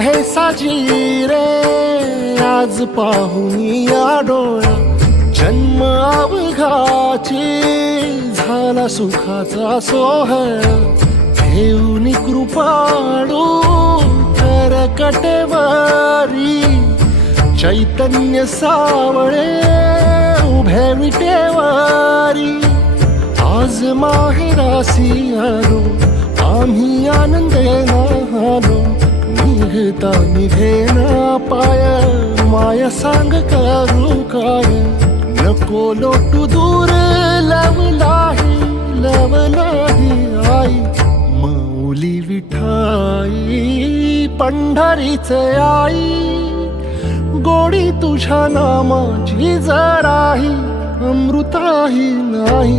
आहे साजी रे आज पाहुनी या डोळा, जन्म अवघाची झाला सुखाचा सोहळा, घेऊन कृपाळू करकटेवारी, चैतन्य सावळे उभे विटेवारी, आज माहेरासी आलो आम्ही आनंदेना आलो, निघता निघेना पाय माया सांग करू काय, नको लोटू दूर लवलाही आई, मौली विठाई पंढरीचे आई, गोडी तुझ्या नामाची जराही अमृताही नाही.